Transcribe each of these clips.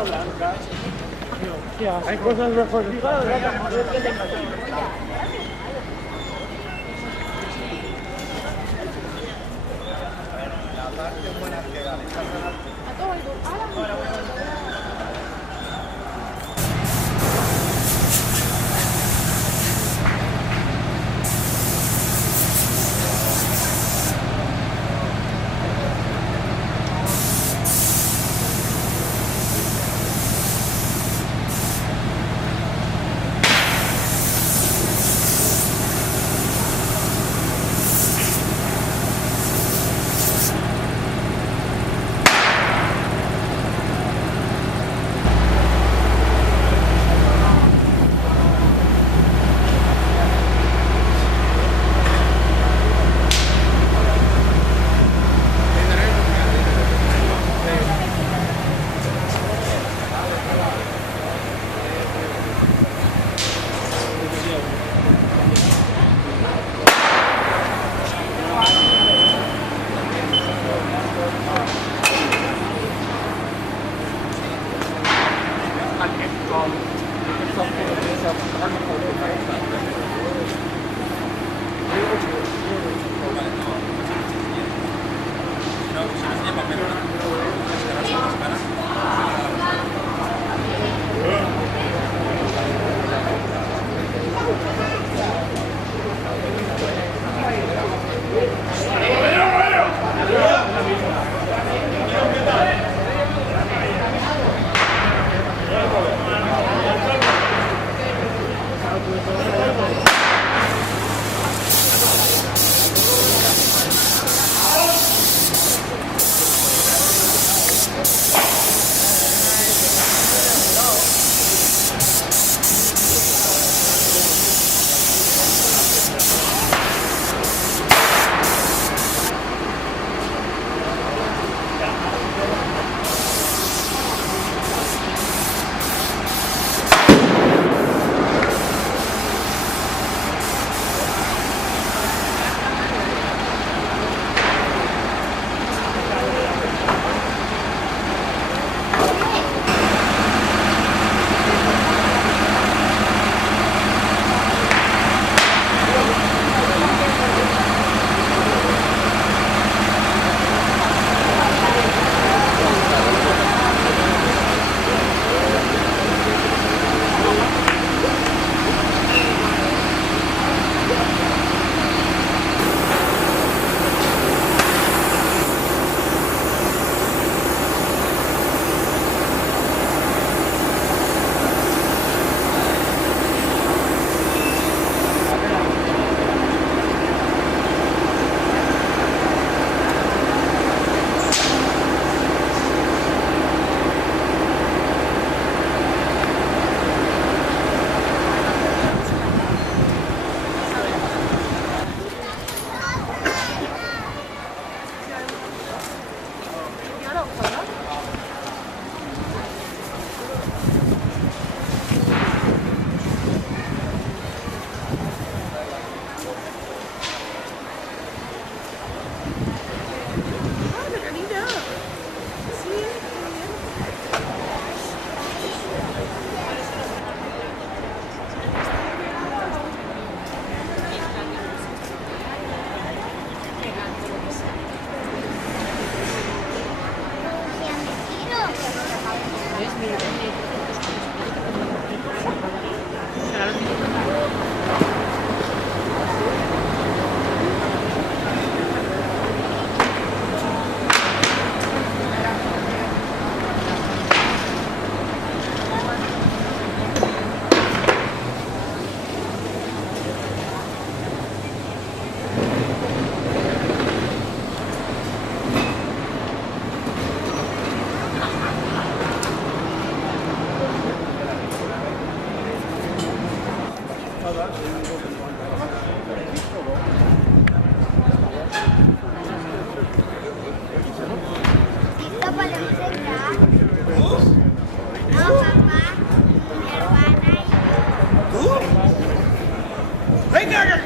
blanca. Hay cosas mejor.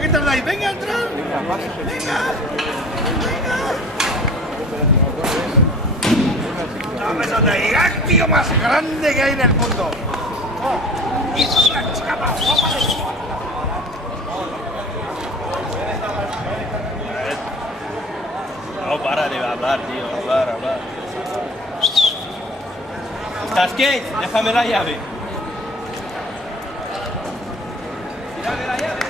¿Qué tardáis? ¡Venga a entrar! ¡Venga! ¡Venga! No me sonreí. ¡El tío más grande que hay en el mundo! ¡Y es la chica más guapa del mundo! No, para de hablar, tío. Hablar. Tasquet, déjame la llave. Dame la llave.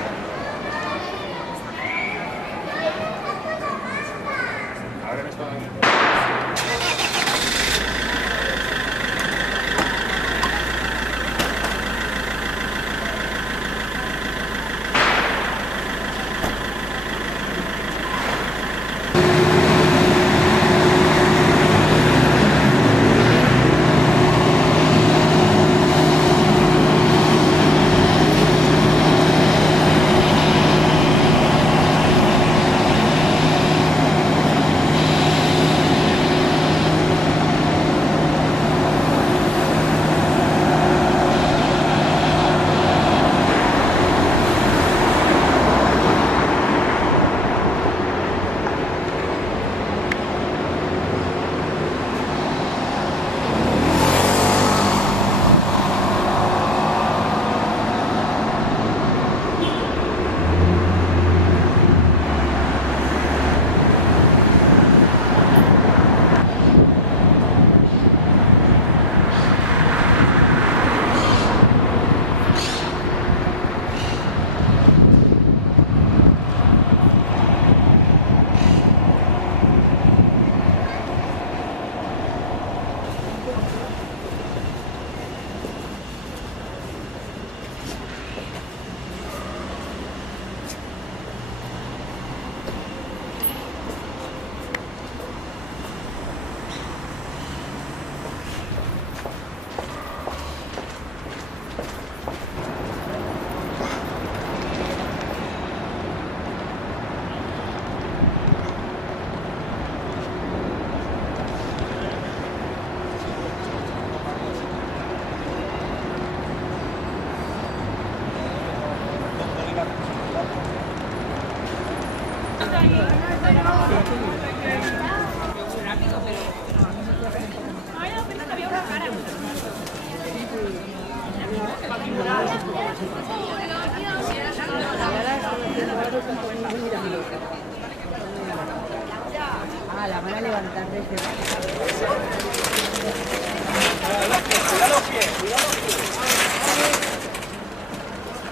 Ah, la van a levantar desde...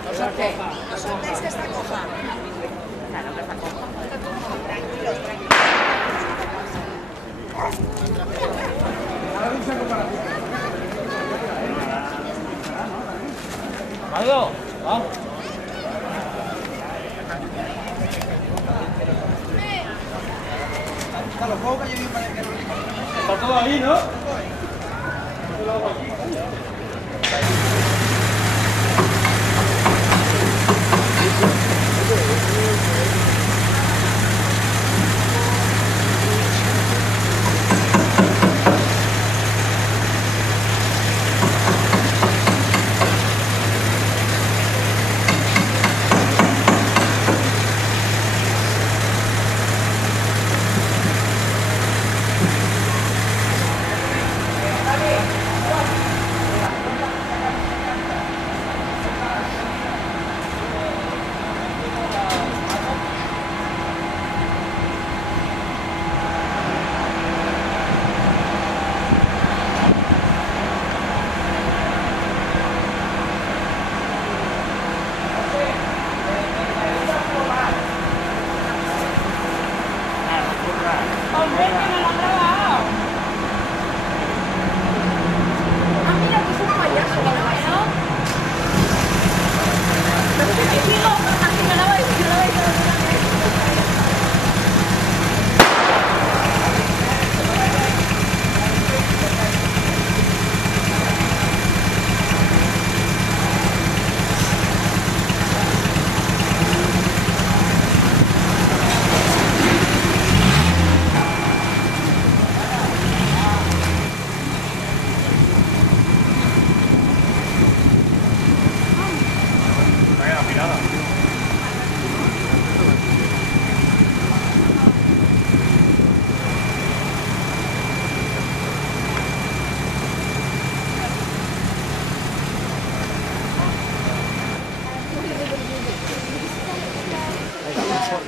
¿No soltáis que está coja? Claro que está coja. Tranquilos, tranquilos. Aldo, vamos. Está todo ahí, ¿no?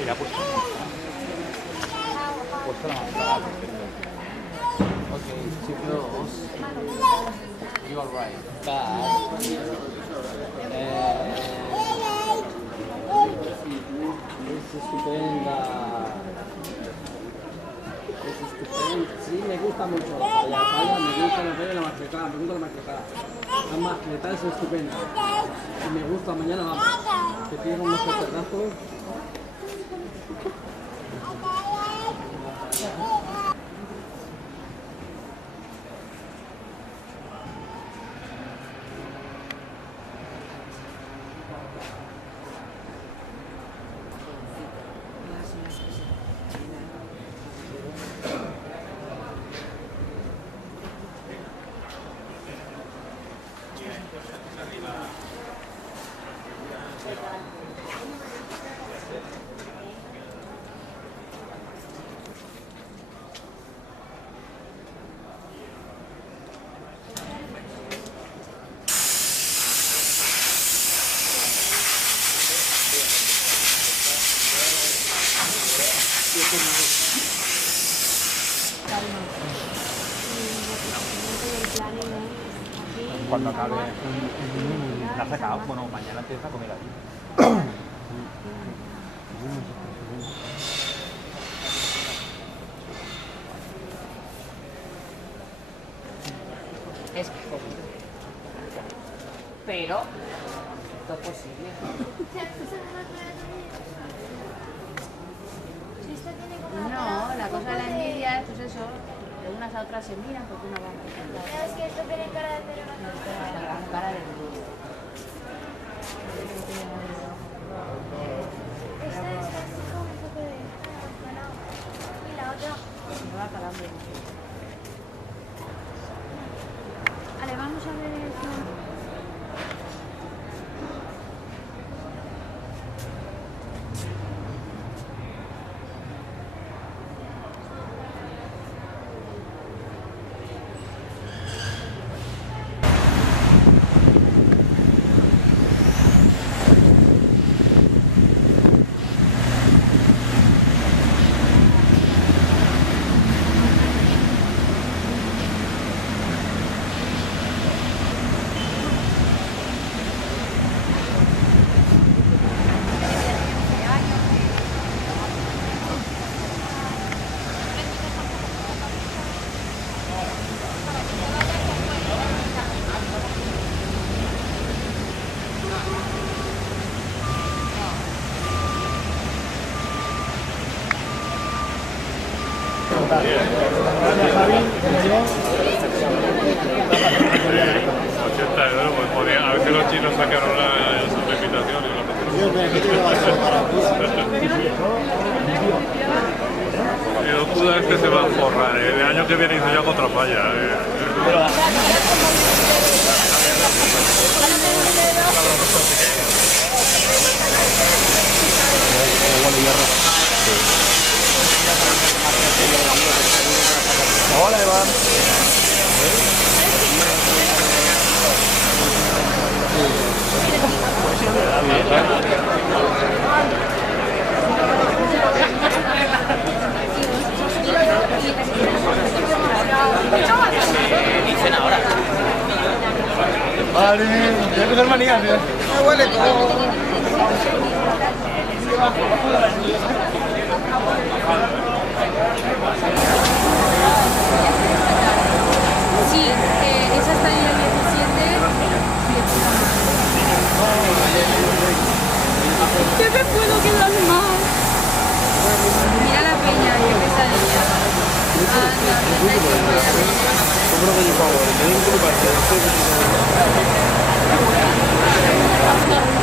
Mira, pues. Puesto la manzana. Okay, to close. You are right. But es estupenda. Es estupenda. Sí, me gusta mucho. La palla, me gusta la palla y la macletada. Me gusta la macletada. La macletada es estupenda. Y me gusta, mañana vamos. Que tiene unos pedazos. Cuando acabe. ¿La has sacado? Bueno, mañana empieza a comer aquí. Es pero todo es posible. No, la cosa de la envidia es pues eso, de unas a otras se miran porque una va a Es que esto tiene cara de hacer una cosa. cara de envidia. Esta es así como un poco de ganado. Y la otra. Me va calambre. Vale, vamos a ver esto. Pues podía, a veces los chinos sacaron la invitación y los pudas que se van a forrar. El año que viene hizo ya contra falla. Hola, Iván. Dicen ahora. Vale, voy a empezar manías, ¿eh? Me huele como... Sí, esa está en el 17. Yo me puedo quedar más. Mira la peña, qué pesadilla. Compro con mi favor, me doy un grupo de